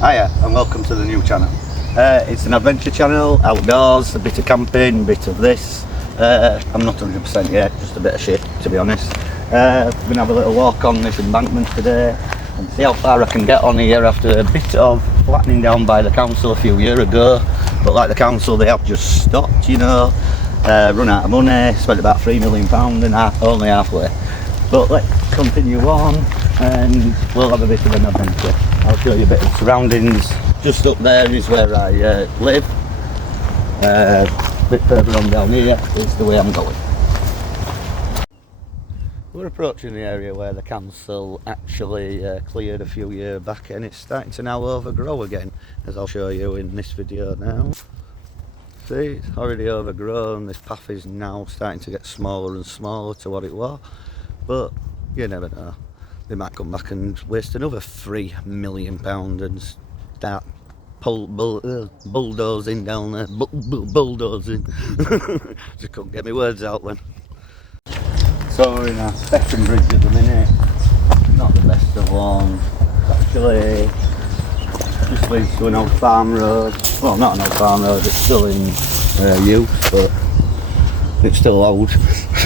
Hiya and welcome to the new channel. It's an adventure channel, outdoors, a bit of camping, a bit of this. I'm not 100% yet, just a bit of shit to be honest. We're going to have a little walk on this embankment today and see how far I can get on here after a bit of flattening down by the council a few years ago. But like the council, they have just stopped, you know, run out of money, spent about £3 million and only halfway. But let's continue on and we'll have a bit of an adventure. I'll show you a bit of surroundings. Just up there is where I live. A bit further on down here is the way I'm going. We're approaching the area where the council actually cleared a few years back, and it's starting to now overgrow again, as I'll show you in this video now. See, it's already overgrown. This path is now starting to get smaller and smaller to what it was, but you never know. They might come back and waste another £3 million and start bulldozing down there. Bulldozing. Just couldn't get my words out then. So we're in a second bridge at the minute. Not the best of ones. Actually, just leads to an old farm road. Well, not an old farm road, it's still in use, but it's still old.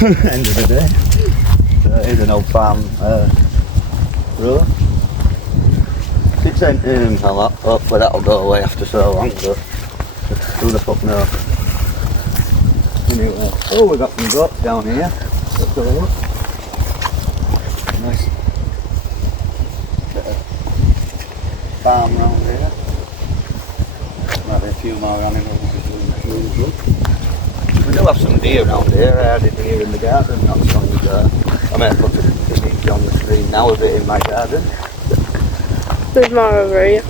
End of the day. It is an old farm road. It's empty a lot. Hopefully that'll go away after so long, but who the fuck knows. Anyway, oh, we've got some goats down here. Let's have a look. Nice bit of farm round here. Might be a few more animals. We do have some deer around here. I had a deer in the garden not so long ago. I may put the image on the screen now of it in my garden. There's more over here.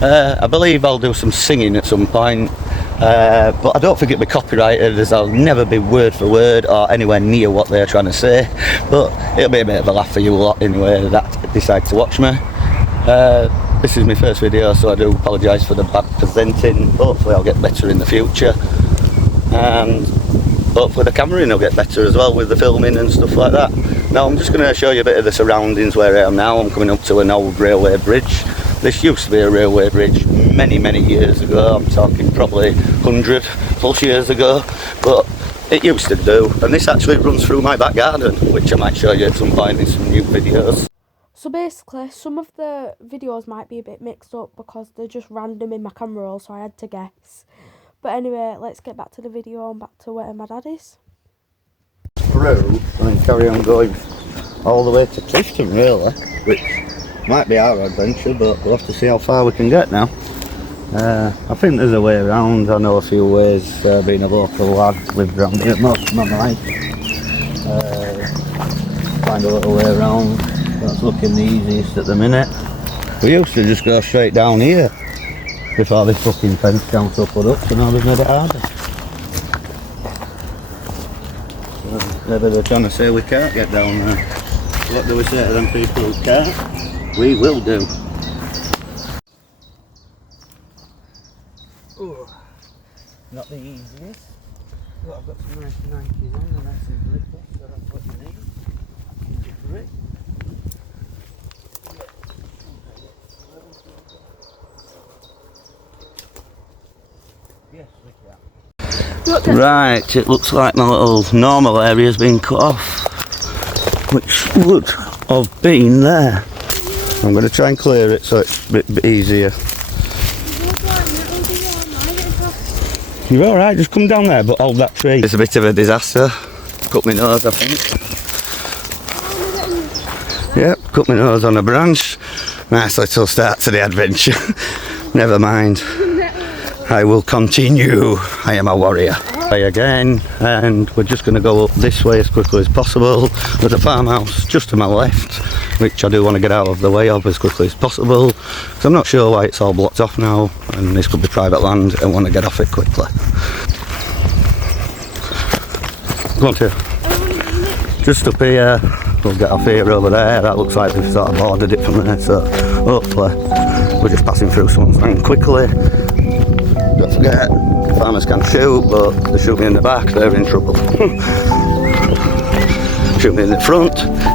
I believe I'll do some singing at some point, but I don't think it'll be copyrighted, as I'll never be word for word or anywhere near what they're trying to say, but it'll be a bit of a laugh for you lot anyway that decide to watch me. This is my first video, so I do apologise for the bad presenting. Hopefully I'll get better in the future, and hopefully the cameraing will get better as well with the filming and stuff like that. Now I'm just going to show you a bit of the surroundings where I am now. I'm coming up to an old railway bridge. This used to be a railway bridge many years ago. I'm talking probably 100 plus years ago, but it used to do, and this actually runs through my back garden, which I might show you at some point in some new videos. So basically, some of the videos might be a bit mixed up because they're just random in my camera roll, so I had to guess. But anyway, let's get back to the video and back to where my dad is. Through and carry on going all the way to Clifton really, which might be our adventure, but we'll have to see how far we can get now. I think there's a way around. I know a few ways, being a local lad, lived around here most of my life. Find a little way around. That's looking the easiest at the minute. We used to just go straight down here before this fucking fence council put up, so now they've made it harder. Maybe they're trying to say we can't get down there. What do we say to them people who can't? We will do. Ooh, not the easiest. But I've got some nice 90s on, they're nice and grip, so that's what you need. Grip. Yes, we can. Right, it looks like my little normal area's been cut off, which would have been there. I'm going to try and clear it so it's a bit easier. You're alright, just come down there, but hold that tree. It's a bit of a disaster. Cut my nose, I think. Yep, cut my nose on a branch. Nice little start to the adventure. Never mind. I will continue. I am a warrior. Again, and we're just going to go up this way as quickly as possible. There's a farmhouse just to my left, which I do want to get out of the way of as quickly as possible, because I'm not sure why it's all blocked off now, and this could be private land. I want to get off it quickly. Go on, to just up here. We'll get off here over there. That looks like we've sort of bordered it from there, so hopefully we're just passing through something quickly. Don't forget, farmers can shoot, but they shoot me in the back, they're in trouble. Shoot me in the front,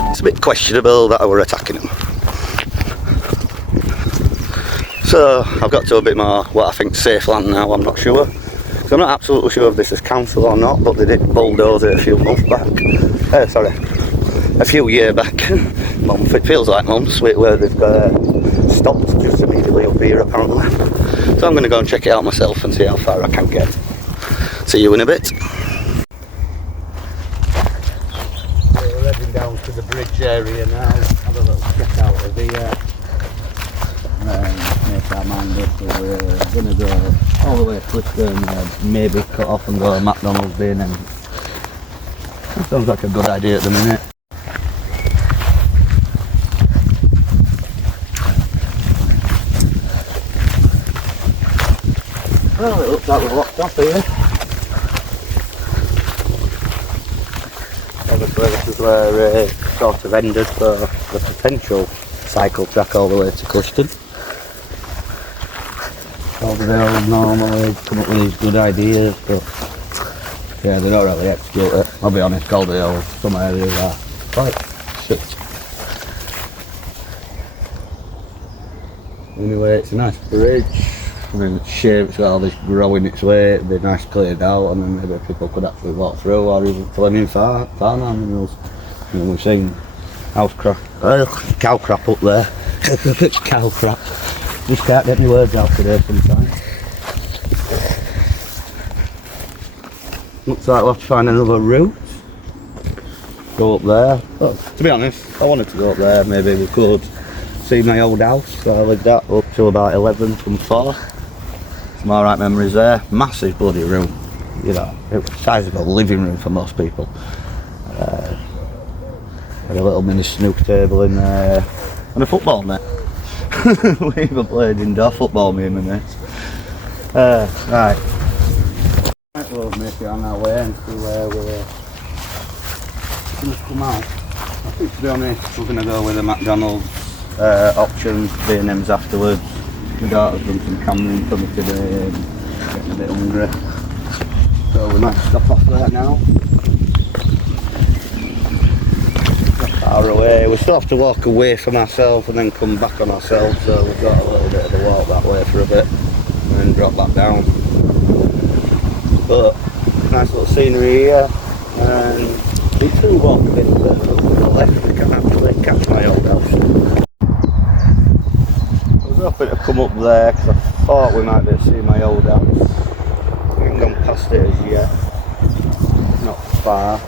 it's a bit questionable that I were attacking them. So I've got to a bit more what I think safe land now, I'm not sure. So I'm not absolutely sure if this is council or not, but they did bulldoze it a few months back. A few years back. It feels like months where they've stopped just immediately up here apparently. So I'm going to go and check it out myself and see how far I can get. See you in a bit. We're heading down to the bridge area now. Have a little check out of here. Make our mind up. We're going to go all the way to Clifton, maybe cut off and go to McDonald's bin, and that sounds like a good idea at the minute. Well, it looks like we're locked off here. Obviously this is where it sort of ended for the potential cycle track all the way to Clifton. Over there would normally come up with these good ideas, but yeah, they don't really execute it. I'll be honest, Calderdale, some areas are quite shit. Anyway, it's a nice bridge. I mean, it's shaped, it's got all this growing its way, it'd be nice cleared out, and then maybe people could actually walk through, or even filming farm animals. You know, we've seen cow crap up there. Cow crap. Just can't get my words out today sometimes. Looks like we'll have to find another route. Go up there. But, to be honest, I wanted to go up there. Maybe we could see my old house. So I lived that up till about 11 from 4. Some alright memories there. Massive bloody room. You know, it was the size of a living room for most people. Had a little mini snooker table in there and a football net. We even played indoor football, me and my mates. Right, we'll make it on our way and see where we're going to come out. I think, to be honest, we're going to go with the McDonald's option, B&M's afterwards. My daughter's done some cammering for me today and getting a bit hungry. So we might stop off there now. Far away. We still have to walk away from ourselves and then come back on ourselves, so we've got a little bit of a walk that way for a bit and then drop back down. But nice little scenery here, and we do walk a bit further to the left, we can actually catch my old house. I was hoping to come up there because I thought we might be able to see my old house. We haven't gone past it as yet, not far.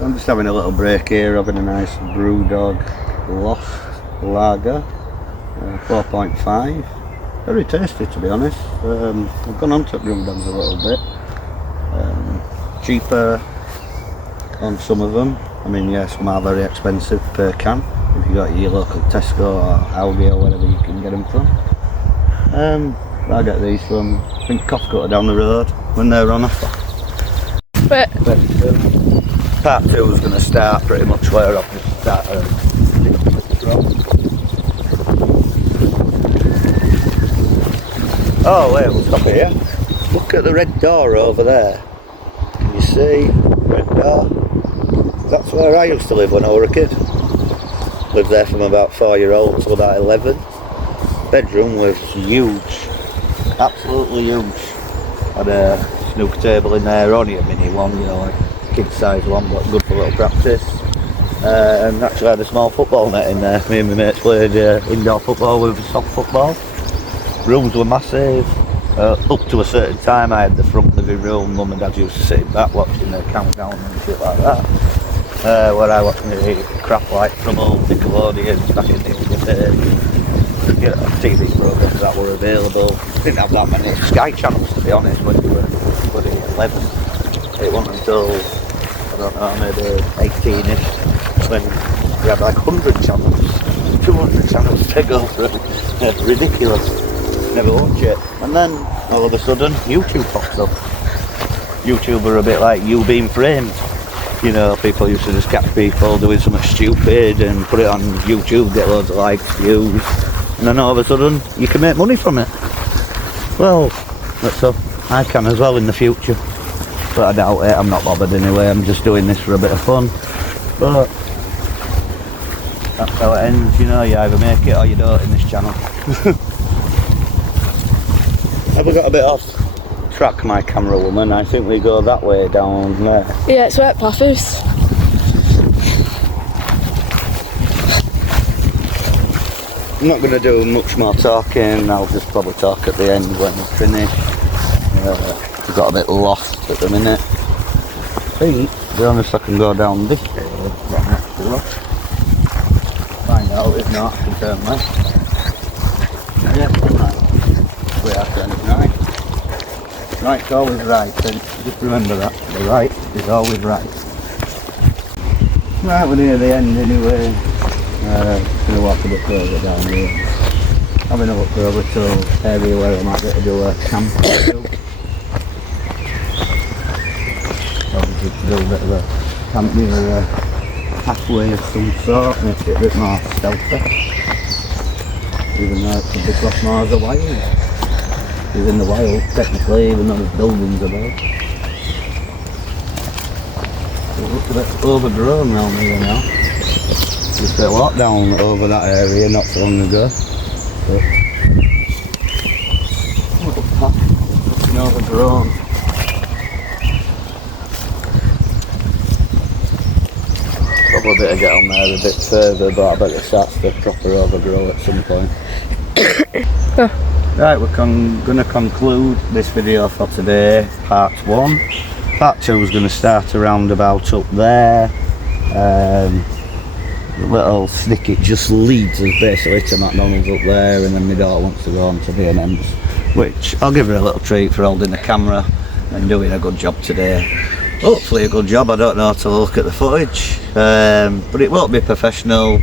I'm just having a little break here, having a nice Brewdog Lost Lager, 4.5. Very tasty, to be honest. I've gone on to Brewdogs a little bit. Cheaper on some of them. I mean, yeah, some are very expensive per can. If you got your local Tesco or Aldi or whatever you can get them from. I get these from, I think, Costco down the road when they're on offer. But Part 2 is going to start pretty much where I've just started. Oh wait, we'll stop here. Look at the red door over there. Can you see? Red door. That's where I used to live when I was a kid. Lived there from about 4-year-old to about 11. Bedroom was huge. Absolutely huge. Had a snooker table in there, only a mini one, you know, like kid size one, but good for little practice. And actually had a small football net in there. Me and my mates played indoor football with soft football. Rooms were massive. Up to a certain time I had the front living room. Mum and Dad used to sit back watching their countdown and shit like that. Where I watched me crap like from old Nickelodeon back in the day. You know, TV programmes that were available. Didn't have that many Sky channels, to be honest, when we were 11. It wasn't until, I don't know, maybe 18ish when we had like 100 channels, 200 channels to go through. Yeah, ridiculous. Never watch it. And then all of a sudden YouTube pops up. YouTube were a bit like You Being Framed. You know, people used to just catch people doing something stupid and put it on YouTube, get loads of likes, views, and then all of a sudden you can make money from it. Well, let's hope I can as well in the future. But I doubt it, I'm not bothered anyway, I'm just doing this for a bit of fun. But that's how it ends, you know, you either make it or you don't in this channel. Have we got a bit off track, my camera woman? I think we go that way down there. Yeah, it's where Paffers. I'm not going to do much more talking. I'll just probably talk at the end when we're finished. We've got a bit lost at the minute. I think, to be honest, I can go down this way. Find out, if not, I can turn left. Yeah, right. We are turning right. Right's always right, and just remember that. The right is always right. Right, we're near the end anyway. Gonna walk a bit further down here. Having a look for a little area where I might get to do a camp or two. Obviously to do a bit of a camp near a pathway of some sort, make it a bit more stealthy. Even though it could be across miles of wild. It's in the wild technically, even though there's buildings about. It looks a bit overgrown round here now. Just a lot down over that area not so long ago. But little path looking overgrown. Probably better get on there a bit further, but I bet it starts to proper overgrow at some point. Right, we're going to conclude this video for today, part 1. Part 2 is going to start around about up there. The little snicket just leads us basically to McDonald's up there, and then my daughter wants to go on to B&M's, which I'll give her a little treat for holding the camera and doing a good job today. Hopefully a good job. I don't know how to look at the footage, but it won't be professional.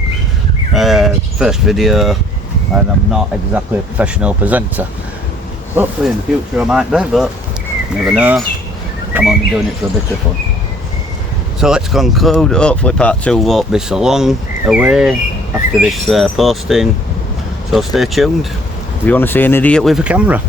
First video, and I'm not exactly a professional presenter. Hopefully in the future I might be, but you never know. I'm only doing it for a bit of fun. So let's conclude. Hopefully part 2 won't be so long away after this posting, so stay tuned if you want to see an idiot with a camera.